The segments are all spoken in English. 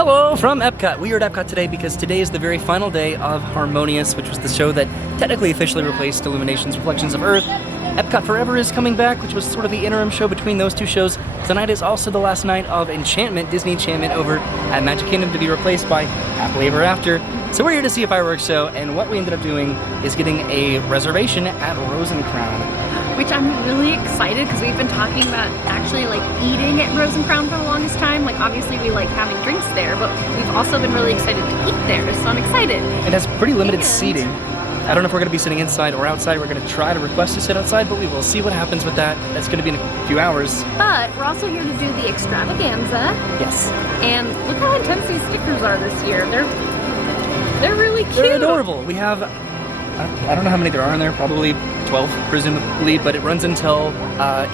Hello from Epcot. We are at Epcot today because today is the very final day of Harmonious, which was the show that technically officially replaced Illumination's Reflections of Earth. Epcot Forever is coming back, which was sort of the interim show between those two shows. Tonight is also the last night of Enchantment, Disney Enchantment over at Magic Kingdom, to be replaced by Happily Ever After. So we're here to see a fireworks show, and what we ended up doing is getting a reservation at Rose and Crown. Which I'm really excited because we've been talking about actually like eating at Rose and Crown for the longest time. Like obviously we like having drinks there, but we've also been really excited to eat there, so I'm excited. It has pretty limited seating. I don't know if we're going to be sitting inside or outside. We're going to try to request to sit outside, but we will see what happens with that. That's going to be in a few hours. But we're also here to do the extravaganza. Yes. And look how intense these stickers are this year. They're really cute. They're adorable. We have, I don't know how many there are in there, probably 12 presumably, but it runs until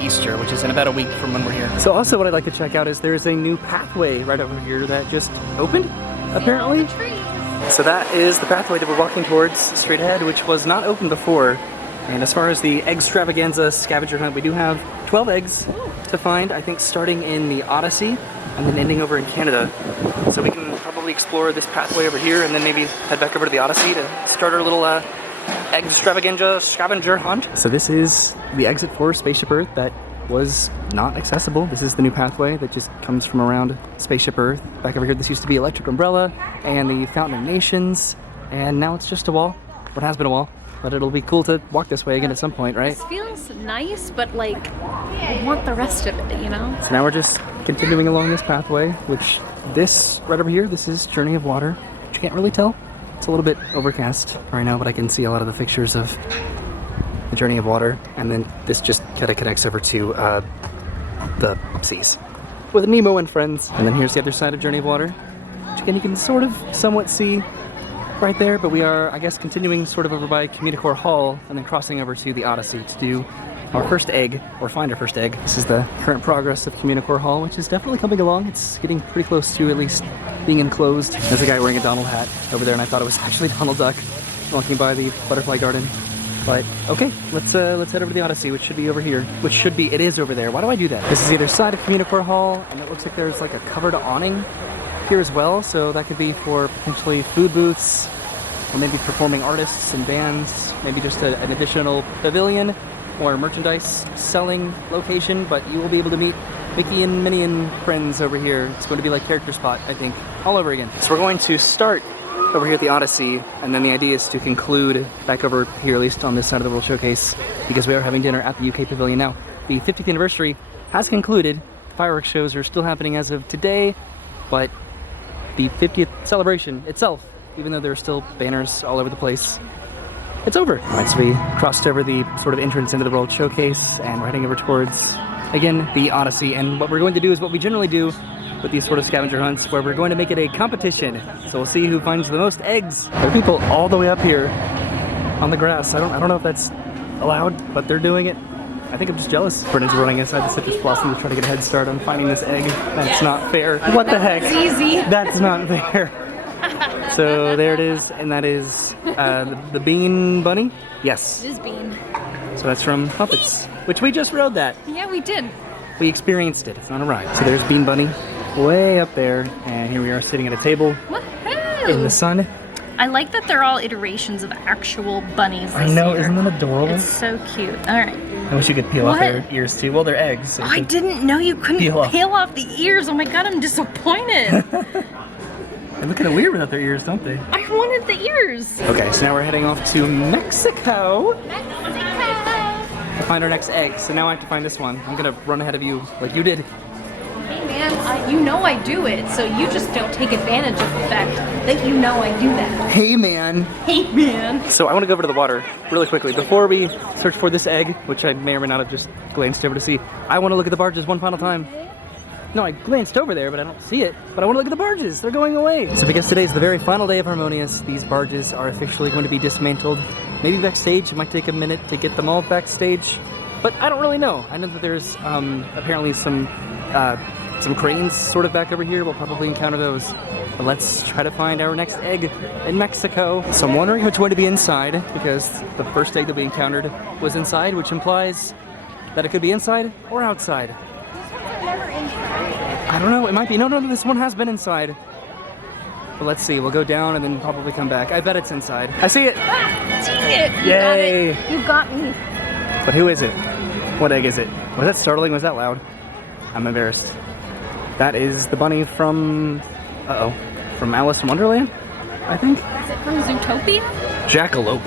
Easter, which is in about a week from when we're here. So also what I'd like to check out is there's a new pathway right over here that just opened, apparently. See all the trees. So that is the pathway that we're walking towards straight ahead, which was not open before. And as far as the extravaganza scavenger hunt, we do have 12 eggs to find, I think starting in the Odyssey and then ending over in Canada. So we can probably explore this pathway over here and then maybe head back over to the Odyssey to start our little egg extravaganza scavenger hunt. So this is the exit for Spaceship Earth that was not accessible. This is the new pathway that just comes from around Spaceship Earth. Back over here, this used to be Electric Umbrella and the Fountain of Nations, and now it's just a wall. What has been a wall, but it'll be cool to walk this way again at some point, right? This feels nice, but like I want the rest of it, you know? So now we're just continuing along this pathway, which this right over here, this is Journey of Water, which you can't really tell. It's a little bit overcast right now, but I can see a lot of the fixtures of the Journey of Water, and then this just kind of connects over to the seas with Nemo and friends. And then here's the other side of Journey of Water, which again you can sort of somewhat see right there, but we are, I guess, continuing sort of over by Communicore Hall and then crossing over to the Odyssey to do our first egg, or find our first egg. This is the current progress of Communicore Hall, which is definitely coming along. It's getting pretty close to at least being enclosed. There's a guy wearing a Donald hat over there, and I thought it was actually Donald Duck walking by the butterfly garden. But okay, let's head over to the Odyssey, which should be over here. It is over there. Why do I do that? This is the other side of Communicore Hall, and it looks like there's like a covered awning here as well, so that could be for potentially food booths, or maybe performing artists and bands, maybe just an additional pavilion or merchandise selling location, but you will be able to meet Mickey and Minnie and friends over here. It's going to be like Character Spot, I think, all over again. So we're going to start over here at the Odyssey, and then the idea is to conclude back over here, at least on this side of the World Showcase, because we are having dinner at the UK Pavilion. Now, the 50th anniversary has concluded. The fireworks shows are still happening as of today, but the 50th celebration itself, even though there are still banners all over the place, it's over. All right, so we crossed over the sort of entrance into the World Showcase and we're heading over towards, again, the Odyssey. And what we're going to do is what we generally do with these sort of scavenger hunts, where we're going to make it a competition. So we'll see who finds the most eggs. There are people all the way up here on the grass. I don't know if that's allowed, but they're doing it. I think I'm just jealous. Brendan's running inside the citrus blossom to try to get a head start on finding this egg. That's not fair. What the heck? That's easy. That's not fair. So there it is, and that is the Bean Bunny? Yes. It is Bean. So that's from Muppets, which we just rode that. Yeah, we did. We experienced it. It's not a ride. So there's Bean Bunny way up there, and here we are sitting at a table in the sun. I like that they're all iterations of actual bunnies this I know, year. isn't that adorable? It's so cute. All right. I wish you could peel off their ears too. Well, they're eggs. So I didn't know you couldn't peel off the ears. Oh my god, I'm disappointed. They look kind of weird without their ears, don't they? I wanted the ears. Okay, so now we're heading off to Mexico to find our next egg. So now I have to find this one. I'm gonna run ahead of you like you did. Hey man, you know I do it, so you just don't take advantage of the fact that you know I do that. Hey man. Hey man. So I want to go over to the water really quickly. Before we search for this egg, which I may or may not have just glanced over to see, I want to look at the barges one final time. No, I glanced over there, but I don't see it. But I want to look at the barges. They're going away. So because today's the very final day of Harmonious, these barges are officially going to be dismantled. Maybe backstage. It might take a minute to get them all backstage, but I don't really know. I know that there's apparently some cranes sort of back over here. We'll probably encounter those. But let's try to find our next egg in Mexico. So I'm wondering if it's going to be inside, because the first egg that we encountered was inside, which implies that it could be inside or outside. I don't know, it might be. No, this one has been inside. But let's see, we'll go down and then probably come back. I bet it's inside. I see it! Dang it! You Yay! got it. You got me. But who is it? What egg is it? Was that startling? Was that loud? I'm embarrassed. That is the bunny from... from Alice in Wonderland, I think? Is it from Zootopia? Jackalope.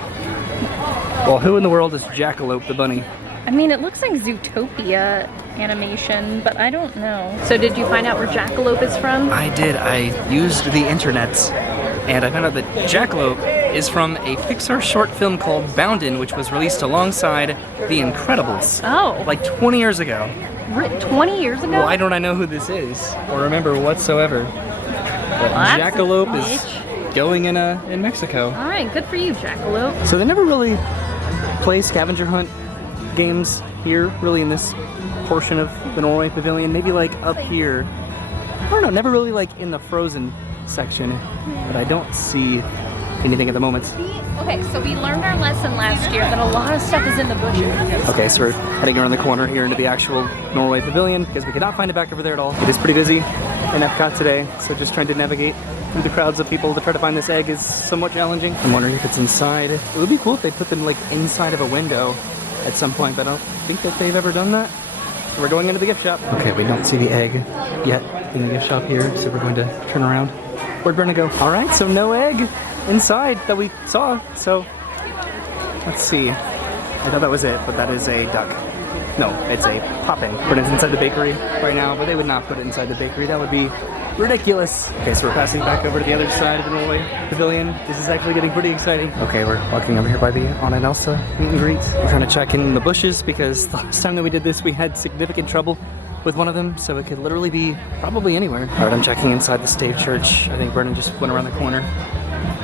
Well, who in the world is Jackalope the bunny? I mean, it looks like Zootopia animation, but I don't know. So did you find out where Jackalope is from? I did. I used the internet, and I found out that Jackalope is from a Pixar short film called Boundin', which was released alongside The Incredibles. Oh. Like 20 years ago. 20 years ago? Why don't I know who this is or remember whatsoever? But Well, Jackalope is going in Mexico. All right, good for you, Jackalope. So they never really play scavenger hunt games here, really, in this portion of the Norway Pavilion. Maybe like up here. I don't know, never really like in the frozen section, but I don't see anything at the moment. Okay, so we learned our lesson last year that a lot of stuff is in the bushes. Okay, so we're heading around the corner here into the actual Norway Pavilion because we cannot find it back over there at all. It is pretty busy in Epcot today, so just trying to navigate through the crowds of people to try to find this egg is somewhat challenging. I'm wondering if it's inside. It would be cool if they put them like inside of a window at some point, but I don't think that they've ever done that. So we're going into the gift shop. Okay, we don't see the egg yet in the gift shop here, so we're going to turn around. Where'd Brenna go? All right, so no egg inside that we saw, so let's see. I thought that was it, but that is a duck. No, it's a popping. But it's inside the bakery right now, but they would not put it inside the bakery. That would be ridiculous. Okay, so we're passing back over to the other side of the Norway Pavilion. This is actually getting pretty exciting. Okay, we're walking over here by the Anna and Elsa meet and greet. We're trying to check in the bushes because the last time that we did this, we had significant trouble with one of them, so it could literally be probably anywhere. All right, I'm checking inside the Stave Church. I think Brennan just went around the corner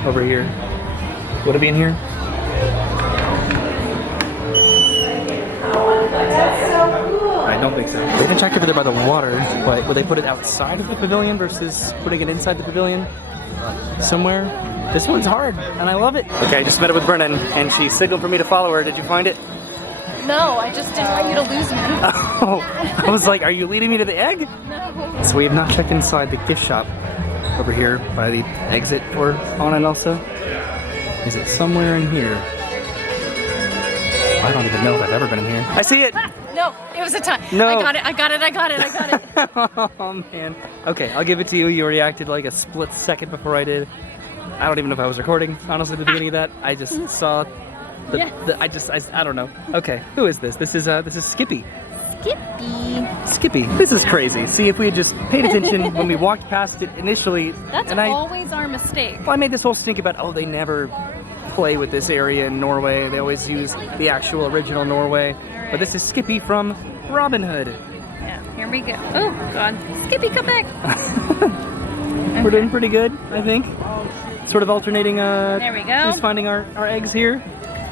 over here. Would it be in here? I don't think so. They didn't check over there by the water, but would they put it outside of the pavilion versus putting it inside the pavilion? Somewhere? This one's hard, and I love it. Okay, I just met up with Brennan, and she signaled for me to follow her. Did you find it? No, I just didn't want you to lose me. Oh, I was like, are you leading me to the egg? No. So we have not checked inside the gift shop over here by the exit for Anna and Elsa. Is it somewhere in here? I don't even know if I've ever been in here. I see it! No, it was a tie. No. I got it. Oh man. Okay, I'll give it to you. You reacted like a split second before I did. I don't even know if I was recording, honestly, at the beginning of that. I just saw I don't know. Okay, who is this? This is Skippy. Skippy. This is crazy. See, if we had just paid attention when we walked past it initially. That's always our mistake. Well, I made this whole stink about, oh, they never play with this area in Norway. They always use the actual original Norway. Right. But this is Skippy from Robin Hood. Yeah, here we go. Oh, God. Skippy, come back. We're doing pretty good, I think. Sort of alternating, there we go. Just finding our eggs here.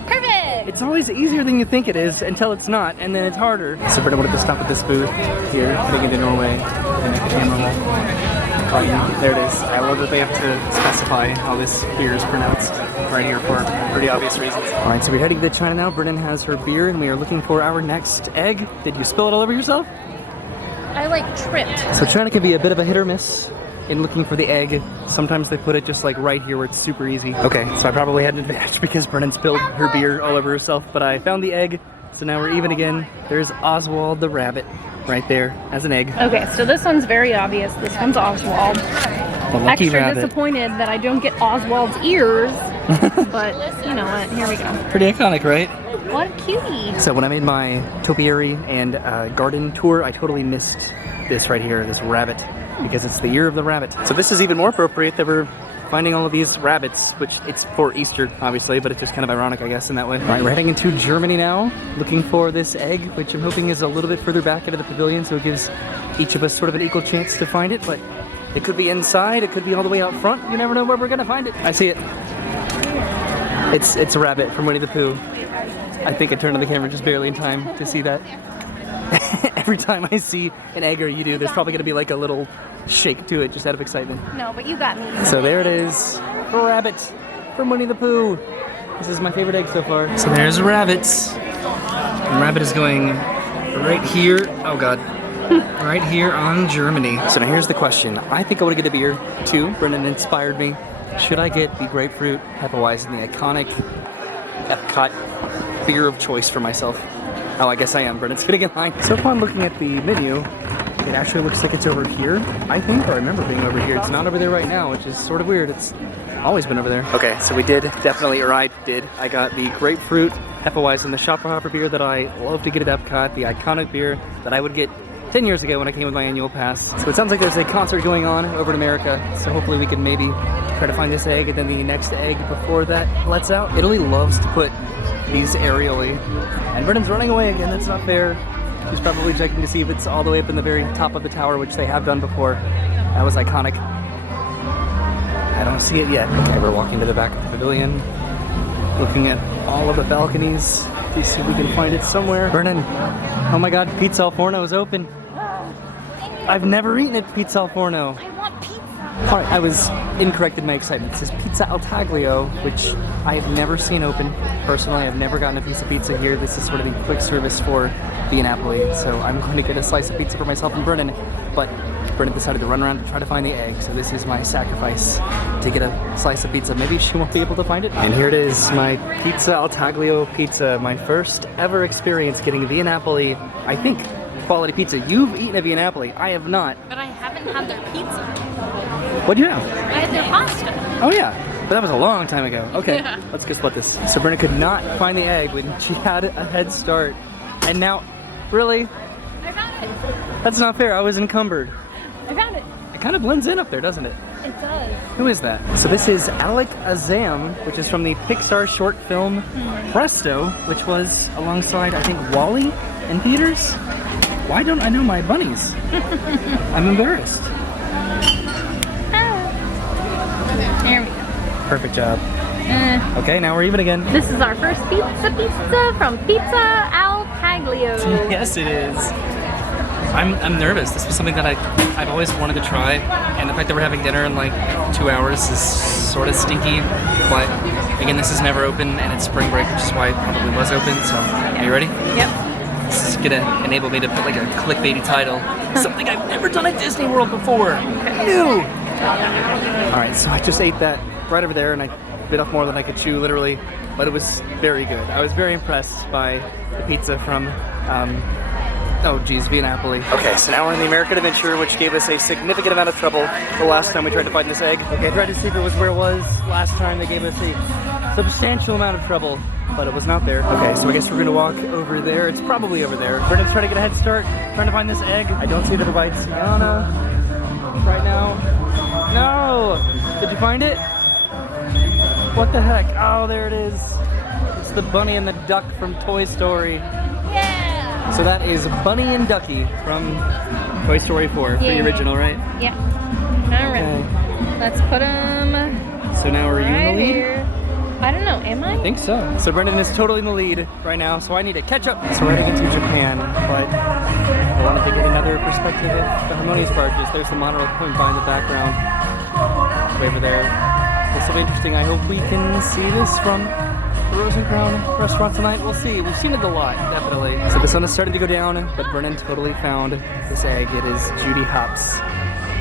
Perfect! It's always easier than you think it is until it's not, and then it's harder. So we're going to stop at this booth here, heading into Norway, and make the camera roll. There it is. I love that they have to specify how this beer is pronounced right here for pretty obvious reasons. All right, so we're heading to China now. Brennan has her beer, and we are looking for our next egg. Did you spill it all over yourself? I tripped. So China can be a bit of a hit or miss in looking for the egg. Sometimes they put it just like right here where it's super easy. Okay, so I probably had an advantage because Brennan spilled her beer all over herself, but I found the egg, so now we're even again. There's Oswald the rabbit right there as an egg. Okay, so this one's very obvious. This one's Oswald. The lucky Extra rabbit. Disappointed that I don't get Oswald's ears, but you know what, here we go. Pretty iconic, right? What a cutie. So when I made my topiary and garden tour, I totally missed this right here, this rabbit, because it's the year of the rabbit. So this is even more appropriate that we're finding all of these rabbits, which it's for Easter, obviously, but it's just kind of ironic, I guess, in that way. All right, we're heading into Germany now, looking for this egg, which I'm hoping is a little bit further back into the pavilion, so it gives each of us sort of an equal chance to find it, but it could be inside, it could be all the way out front. You never know where we're gonna find it. I see it. It's a rabbit from Winnie the Pooh. I think I turned on the camera just barely in time to see that. Every time I see an egg or you do, there's probably going to be like a little shake to it just out of excitement. No, but you got me. So there it is, a rabbit from Winnie the Pooh. This is my favorite egg so far. So there's rabbits. And rabbit is going right here. Oh God. right here on Germany. So now here's the question. I think I would get a beer too. Brendan inspired me. Should I get the grapefruit Hefeweizen, the iconic Epcot beer of choice for myself? Oh, I guess I am. Brendan's getting in line. So upon looking at the menu, it actually looks like it's over here, I think, or I remember being over here. It's not over there right now, which is sort of weird. It's always been over there. Okay, so we did definitely, or I did. I got the grapefruit Hefeweizen, the Schopferhofer beer that I love to get at Epcot, the iconic beer that I would get 10 years ago when I came with my annual pass. So it sounds like there's a concert going on over in America, so hopefully we can maybe try to find this egg, and then the next egg before that lets out. Italy loves to put these aerially. And Brendan's running away again, that's not fair. She's probably checking to see if it's all the way up in the very top of the tower, which they have done before. That was iconic. I don't see it yet. Okay, we're walking to the back of the pavilion, looking at all of the balconies to see if we can find it somewhere. Brennan, oh my god, Pizza al Forno is open. I've never eaten at Pizza al Forno. I want pizza. Alright, I was incorrect in my excitement. It says Pizza al Taglio, which I have never seen open. Personally, I've never gotten a piece of pizza here. This is sort of the quick service for Via Napoli, so I'm going to get a slice of pizza for myself and Brennan, but Brennan decided to run around to try to find the egg, so this is my sacrifice to get a slice of pizza. Maybe she won't be able to find it. And here it is, my Pizza al Taglio pizza, my first ever experience getting Via Napoli, I think, quality pizza. You've eaten a Via Napoli, I have not. But I haven't had their pizza. What'd you have? I had their pasta. Oh yeah, but that was a long time ago. Okay, Yeah. let's go split this. So Brenna could not find the egg when she had a head start. And now, really? I found it. That's not fair, I was encumbered. I found it. It kind of blends in up there, doesn't it? It does. Who is that? So this is Alec Azam, which is from the Pixar short film Presto, which was alongside, I think, Wally and Peters. Why don't I know my bunnies? I'm embarrassed. There we go. Perfect job. Okay, now we're even again. This is our first pizza from Pizza al Taglio. Yes, it is. I'm nervous. This was something that I've always wanted to try, and the fact that we're having dinner in like 2 hours is sort of stinky, but again, this is never open, and it's spring break, which is why it probably was open, so are you ready? Yep. This is gonna enable me to put like a clickbaity title. Something I've never done at Disney World before. New! Alright, so I just ate that right over there, and I bit off more than I could chew, literally, but it was very good. I was very impressed by the pizza from, oh geez, Via Napoli. Okay, so now we're in the American Adventure, which gave us a significant amount of trouble the last time we tried to find this egg. Okay, I tried to see if it was where it was last time. They gave us a substantial amount of trouble, but it was not there. Okay, so I guess we're gonna walk over there. It's probably over there. Brendan's trying to get a head start, trying to find this egg. I don't see the by Tiana right now. No! Did you find it? What the heck? Oh, there it is. It's the bunny and the duck from Toy Story. Yeah. So that is Bunny and Ducky from Toy Story 4, the original, right? Yeah. All right. Okay. Let's put them So now are you in right the lead? here. I don't know. Am I? I think so. So Brendan is totally in the lead right now, so I need to catch up. So we're heading into Japan, but I wanted to get another perspective of the Harmonious barges. There's the monorail going by in the background. It's way over there. This will be interesting. I hope we can see this from the Rose and Crown restaurant tonight. We'll see. We've seen it a lot, definitely. So the sun is starting to go down, but Brennan totally found this egg. It is Judy Hopps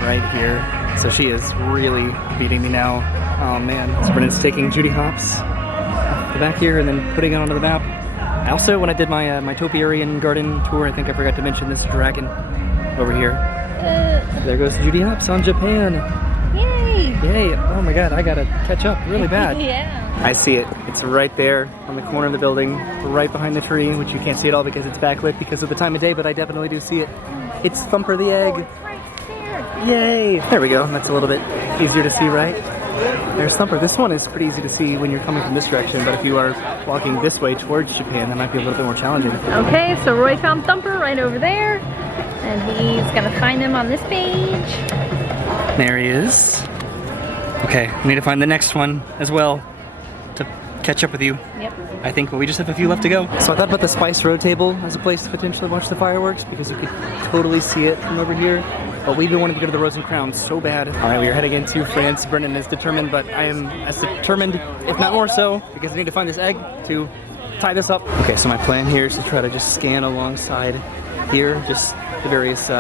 right here. So she is really beating me now. Oh man. So Brennan's taking Judy Hopps off the back here and then putting it onto the map. I also, when I did my my topiary garden tour, I think I forgot to mention this dragon over here. There goes Judy Hopps on Japan. Yay! Yay! Oh my god, I gotta catch up really bad. Yeah. I see it. It's right there on the corner of the building, right behind the tree, which you can't see at all because it's backlit because of the time of day, but I definitely do see it. It's Thumper the egg. Oh, it's right there. Yay! There we go. That's a little bit easier to see, right? There's Thumper. This one is pretty easy to see when you're coming from this direction, but if you are walking this way towards Japan, that might be a little bit more challenging. Okay, so Roy found Thumper right over there, and he's gonna find him on this page. There he is. Okay, we need to find the next one as well to catch up with you. Yep. I think, but we just have a few left to go. So I thought about the Spice Road table as a place to potentially watch the fireworks because you could totally see it from over here. But we've been wanting to go to the Rose and Crown so bad. All right, we are heading into France. Brendan is determined, but I am as determined, if not more so, because I need to find this egg to tie this up. Okay, so my plan here is to try to just scan alongside here, just the various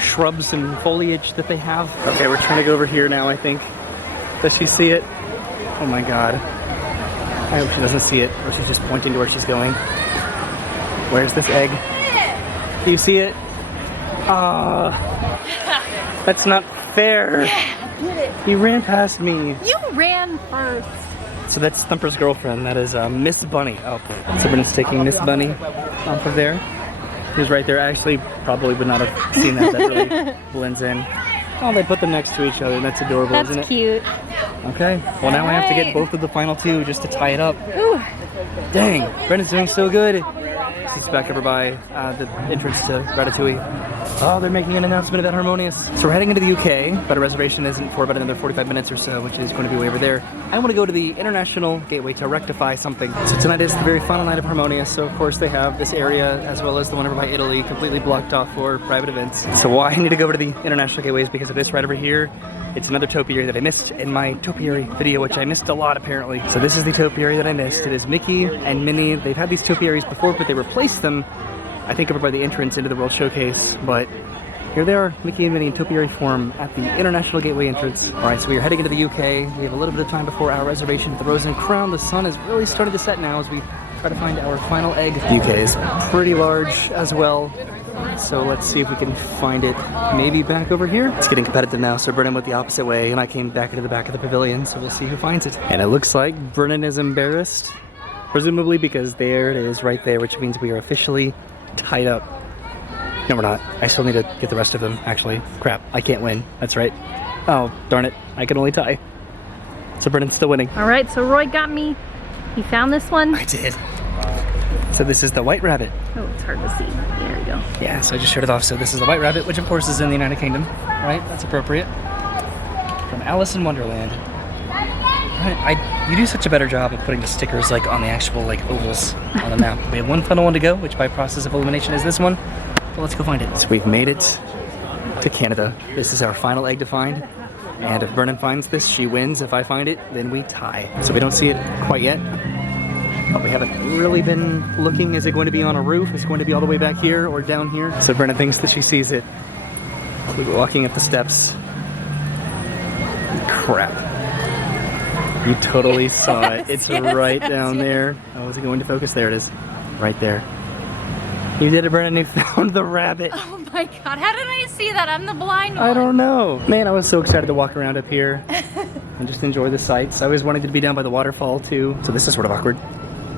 shrubs and foliage that they have. Okay, we're trying to go over here now, I think. Does she see it? Oh my god. I hope she doesn't see it, or she's just pointing to where she's going. Where's this egg? Do you see it? That's not fair. Yeah, get it. You ran past me. You ran first. So that's Thumper's girlfriend. That is Miss Bunny. Oh, so Brennan's taking Miss Bunny off of there. He was right there. I actually probably would not have seen that. That really blends in. Oh, they put them next to each other. That's adorable, isn't it? That's cute. Okay. Well, now I have to get both of the final two just to tie it up. Ooh. Dang, Brennan's doing so good. She's back over by the entrance to Ratatouille. Oh, they're making an announcement about Harmonious. So we're heading into the UK, but a reservation isn't for about another 45 minutes or so, which is going to be way over there. I want to go to the international gateway to rectify something. So tonight is the very final night of Harmonious, so of course they have this area, as well as the one over by Italy, completely blocked off for private events. So why I need to go over to the international gateway is because of this right over here. It's another topiary that I missed in my topiary video, which I missed a lot apparently. So this is the topiary that I missed. It is Mickey and Minnie. They've had these topiaries before, but they replaced them, I think, over by the entrance into the World Showcase. But here they are, Mickey and Minnie in topiary form at the International Gateway entrance. All right, so we are heading into the UK. We have a little bit of time before our reservation at the Rose and Crown. The sun is really starting to set now as we try to find our final egg. The UK is pretty large as well. So let's see if we can find it maybe back over here. It's getting competitive now, so Brennan went the opposite way and I came back into the back of the pavilion, so we'll see who finds it. And it looks like Brennan is embarrassed, presumably because there it is right there, which means we are officially tied up. No, we're not. I still need to get the rest of them, actually. Crap, I can't win. That's right. Oh, darn it. I can only tie. So Brennan's still winning. All right, so Roy got me. He found this one. I did. So this is the White Rabbit. Oh, it's hard to see. There we go. Yeah, so I just showed it off. So this is the White Rabbit, which of course is in the United Kingdom, right? That's appropriate. From Alice in Wonderland. Right, you do such a better job of putting the stickers like on the actual like ovals on the map. We have one final one to go, which by process of elimination is this one. Well, let's go find it. So we've made it to Canada. This is our final egg to find. And if Brennan finds this, she wins. If I find it, then we tie. So we don't see it quite yet. But we haven't really been looking. Is it going to be on a roof? Is it going to be all the way back here or down here? So Brennan thinks that she sees it. We're walking up the steps. Crap. You totally saw it. It's right down there. Oh, is it going to focus? There it is. Right there. You did it, Brennan. You found the rabbit. Oh my god, how did I see that? I'm the blind one. I don't know. Man, I was so excited to walk around up here and just enjoy the sights. I always wanted to be down by the waterfall too. So this is sort of awkward.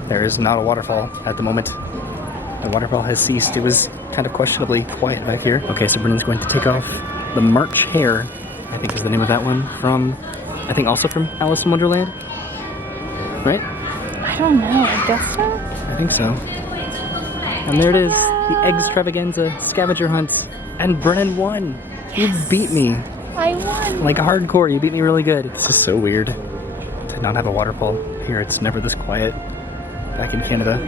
There is not a waterfall at the moment. The waterfall has ceased. It was kind of questionably quiet back here. Okay, so Brennan's going to take off the March Hare, I think is the name of that one, from, I think also from Alice in Wonderland, right? I don't know, I guess so. I think so. And there it is, the Extravaganza Scavenger Hunt. And Brennan won. You beat me. I won. Like hardcore, you beat me really good. This is so weird to not have a waterfall here. It's never this quiet back in Canada,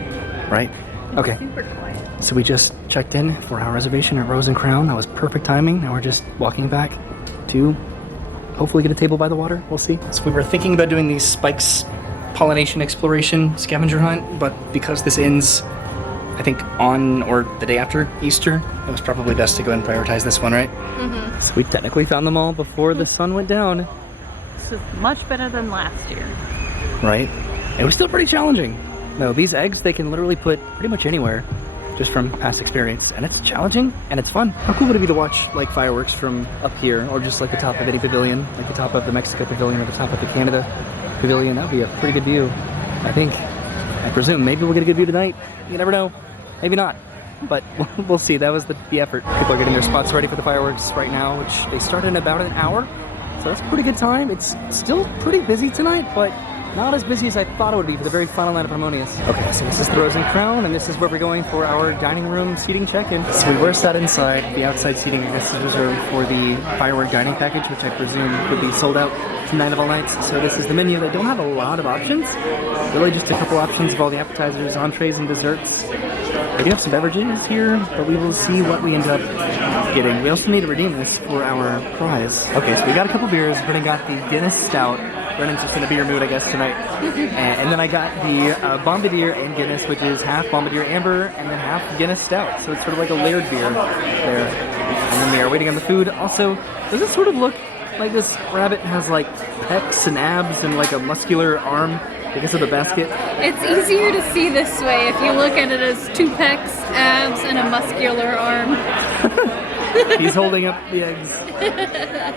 right? Okay. Super quiet. So we just checked in for our reservation at Rose and Crown. That was perfect timing. Now we're just walking back to hopefully get a table by the water. We'll see. So we were thinking about doing these Spikes pollination exploration scavenger hunt, but because this ends, I think, on or the day after Easter, it was probably best to go ahead and prioritize this one, right? Mm-hmm. So we technically found them all before the sun went down. This is much better than last year. Right? It was still pretty challenging. No, these eggs, they can literally put pretty much anywhere, just from past experience. And it's challenging, and it's fun. How cool would it be to watch, like, fireworks from up here, or just, like, the top of any pavilion, like the top of the Mexico pavilion or the top of the Canada pavilion? That would be a pretty good view, I think. I presume. Maybe we'll get a good view tonight. You never know. Maybe not. But we'll see. That was the effort. People are getting their spots ready for the fireworks right now, which they start in about an hour. So that's a pretty good time. It's still pretty busy tonight, but not as busy as I thought it would be for the very final night of Harmonious. Okay, so this is the Rose and Crown, and this is where we're going for our dining room seating check-in. So we were sat inside. The outside seating, I guess, is reserved for the firework dining package, which I presume would be sold out tonight of all nights. So this is the menu. They don't have a lot of options. Really just a couple options of all the appetizers, entrees, and desserts. They do have some beverages here, but we will see what we end up getting. We also need to redeem this for our prize. Okay, so we got a couple beers. Brennan got the Guinness Stout. Brennan's just in a beer mood, I guess, tonight. And then I got the Bombardier and Guinness, which is half Bombardier Amber and then half Guinness Stout. So it's sort of like a layered beer there. And then we are waiting on the food. Also, does it sort of look like this rabbit has like pecs and abs and like a muscular arm because of the basket? It's easier to see this way if you look at it as 2 pecs, abs, and a muscular arm. He's holding up the eggs.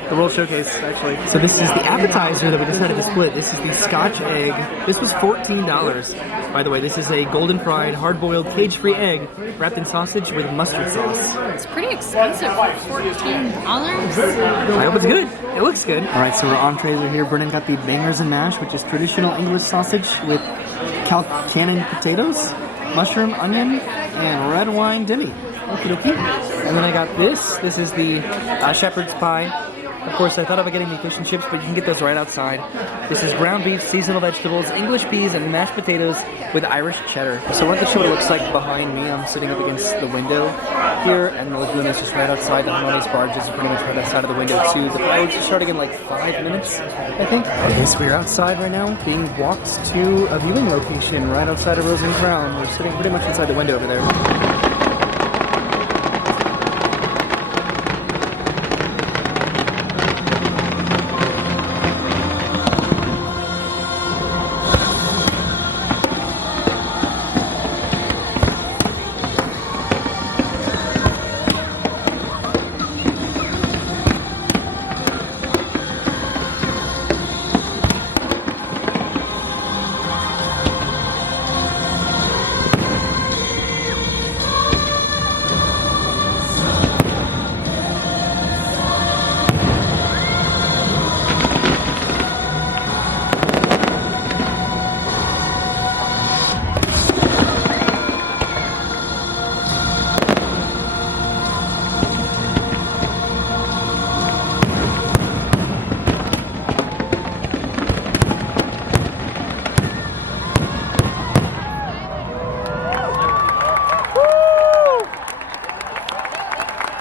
The World Showcase, actually. So this is the appetizer that we decided to split. This is the Scotch egg. This was $14. By the way, this is a golden fried, hard-boiled, cage-free egg wrapped in sausage with mustard sauce. It's pretty expensive for $14. I hope it's good. It looks good. All right, so our entrees are here. Brennan got the bangers and mash, which is traditional English sausage with cannon potatoes, mushroom, onion, and red wine demi. Okie dokie. And then I got this. This is the shepherd's pie. Of course, I thought about getting the fish and chips, but you can get those right outside. This is ground beef, seasonal vegetables, English peas, and mashed potatoes with Irish cheddar. So I wanted to show what it looks like behind me. I'm sitting up against the window here, and the lagoon is just right outside. The Harmonious barges are pretty much right outside of the window, too. The fireworks are starting in like 5 minutes, I think. Okay, so we're outside right now, being walked to a viewing location right outside of Rose and Crown. We're sitting pretty much inside the window over there.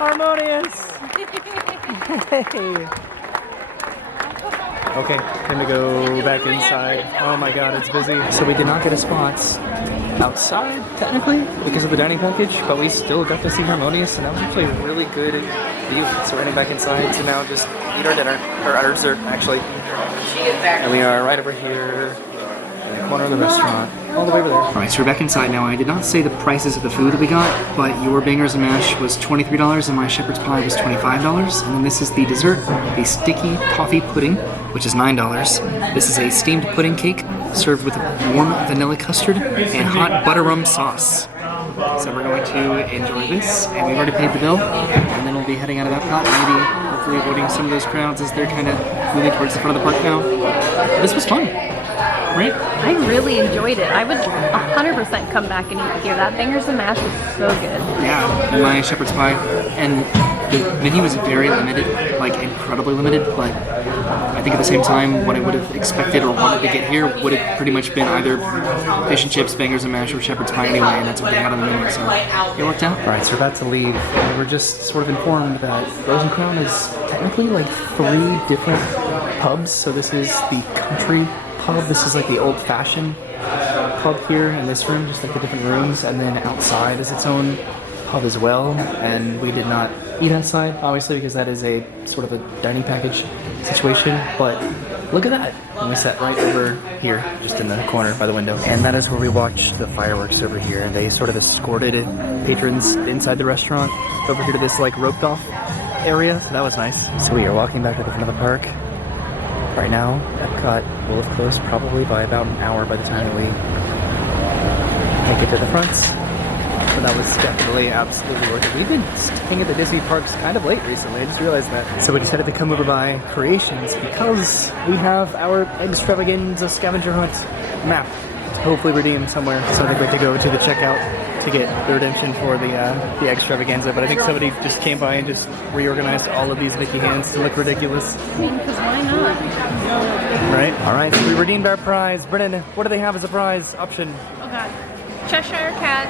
Harmonious! Hey! Okay, time to go back inside. Oh my god, it's busy. So we did not get a spot outside, technically, because of the dining package, but we still got to see Harmonious, and that was actually a really good view. So we're heading back inside to now just eat our dinner, or our dessert, actually. And we are right over here in the corner of the restaurant, all the way over there. Alright, so we're back inside now. I did not say the prices of the food that we got, but your bangers and mash was $23 and my shepherd's pie was $25. And then this is the dessert, the sticky toffee pudding, which is $9. This is a steamed pudding cake served with warm vanilla custard and hot butter rum sauce. So we're going to enjoy this, and we've already paid the bill, and then we'll be heading out of Epcot, maybe hopefully avoiding some of those crowds as they're kind of moving towards the front of the park now. This was fun. Right? I really enjoyed it. I would 100% come back and eat here. That bangers and mash was so good. Yeah, and my shepherd's pie. And the menu was very limited, like incredibly limited, but I think at the same time what I would have expected or wanted to get here would have pretty much been either fish and chips, bangers and mash, or shepherd's pie anyway, and that's what they had on the menu, so it worked out. Alright, so we're about to leave, and we're just sort of informed that Rose and Crown is technically like 3 different pubs. So this is the country pub, this is like the old-fashioned pub here in this room, just like the different rooms, and then outside is its own pub as well. And we did not eat outside, obviously, because that is a sort of a dining package situation, but look at that. And we sat right over here, just in the corner by the window. And that is where we watched the fireworks over here. And they sort of escorted patrons inside the restaurant over here to this like roped off area, so that was nice. So we are walking back to the front of the park. Right now, Epcot will have closed probably by about an hour by the time that we make it to the front. So that was definitely absolutely worth it. We've been staying at the Disney parks kind of late recently, I just realized that. So we decided to come over by Creations because we have our extravaganza scavenger hunt map to hopefully redeem somewhere. So I think we have to go to the checkout to get the redemption for the extravaganza, but I think somebody just came by and just reorganized all of these Mickey hands to look ridiculous. I mean, because why not? Right? Alright, so we redeemed our prize. Brennan, what do they have as a prize option? Oh god. Cheshire Cat,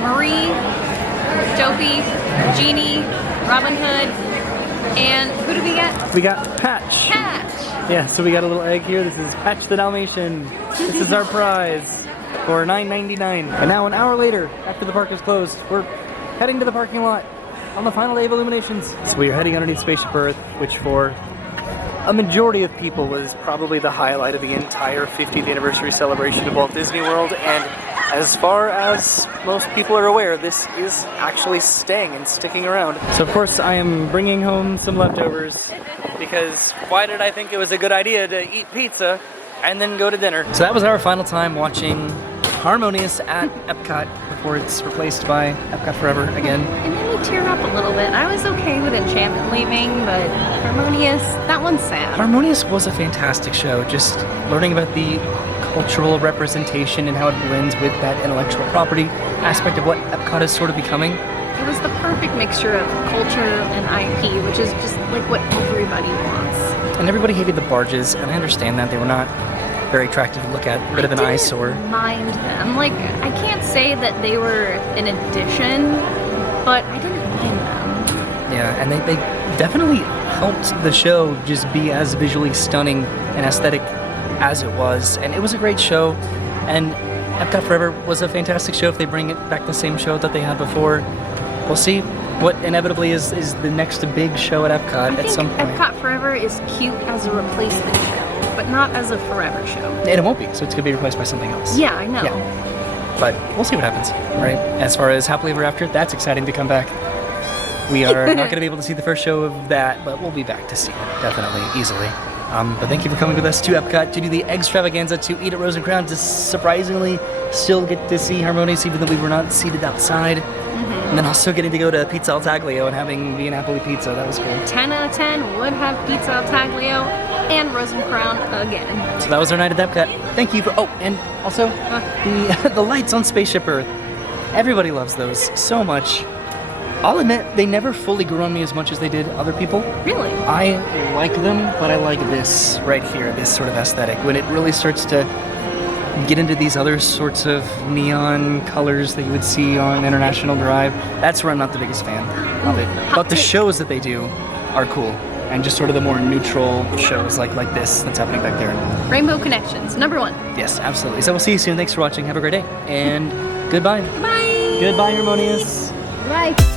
Marie, Dopey, Genie, Robin Hood, and who do we get? We got Patch. Patch! Yeah, so we got a little egg here. This is Patch the Dalmatian. This is our prize for $9.99. And now an hour later, after the park is closed, we're heading to the parking lot on the final day of illuminations. So we are heading underneath Spaceship Earth, which for a majority of people was probably the highlight of the entire 50th anniversary celebration of Walt Disney World. And as far as most people are aware, this is actually staying and sticking around. So of course I am bringing home some leftovers because why did I think it was a good idea to eat pizza and then go to dinner? So that was our final time watching Harmonious at Epcot before it's replaced by Epcot Forever again. It made me tear up a little bit. I was okay with Enchantment leaving, but Harmonious, that one's sad. Harmonious was a fantastic show, just learning about the cultural representation and how it blends with that intellectual property aspect of what Epcot is sort of becoming. It was the perfect mixture of culture and IP, which is just like what everybody wants. And everybody hated the barges, and I understand that. They were not very attractive to look at, a bit of an eyesore. Mind them. Like, I can't say that they were an addition, but I didn't mind them. Yeah, and they definitely helped the show just be as visually stunning and aesthetic as it was. And it was a great show, and Epcot Forever was a fantastic show if they bring it back the same show that they had before. We'll see what inevitably is the next big show at Epcot at some point. Epcot Forever is cute as a replacement show, but not as a forever show. And it won't be, so it's going to be replaced by something else. Yeah, I know. Yeah. But we'll see what happens, right? As far as Happily Ever After, that's exciting to come back. We are not going to be able to see the first show of that, but we'll be back to see it, definitely, easily. But thank you for coming with us to Epcot to do the Extravaganza, to eat at Rose and Crown, to surprisingly still get to see Harmonious even though we were not seated outside. And then also getting to go to Pizza Al Taglio and having the Napoli pizza. That was cool. 10 out of 10 would have Pizza Al Taglio and Rose and Crown again. So that was our night at Epcot. Thank you for, oh, and also the lights on Spaceship Earth. Everybody loves those so much. I'll admit, they never fully grew on me as much as they did other people. Really? I like them, but I like this right here, this sort of aesthetic. When it really starts to get into these other sorts of neon colors that you would see on International Drive, that's where I'm not the biggest fan of it. But the shows that they do are cool, and just sort of the more neutral shows like this that's happening back there. Rainbow Connections, #1. Yes, absolutely. So we'll see you soon. Thanks for watching. Have a great day, and goodbye. Goodbye. Goodbye, Harmonious. Bye.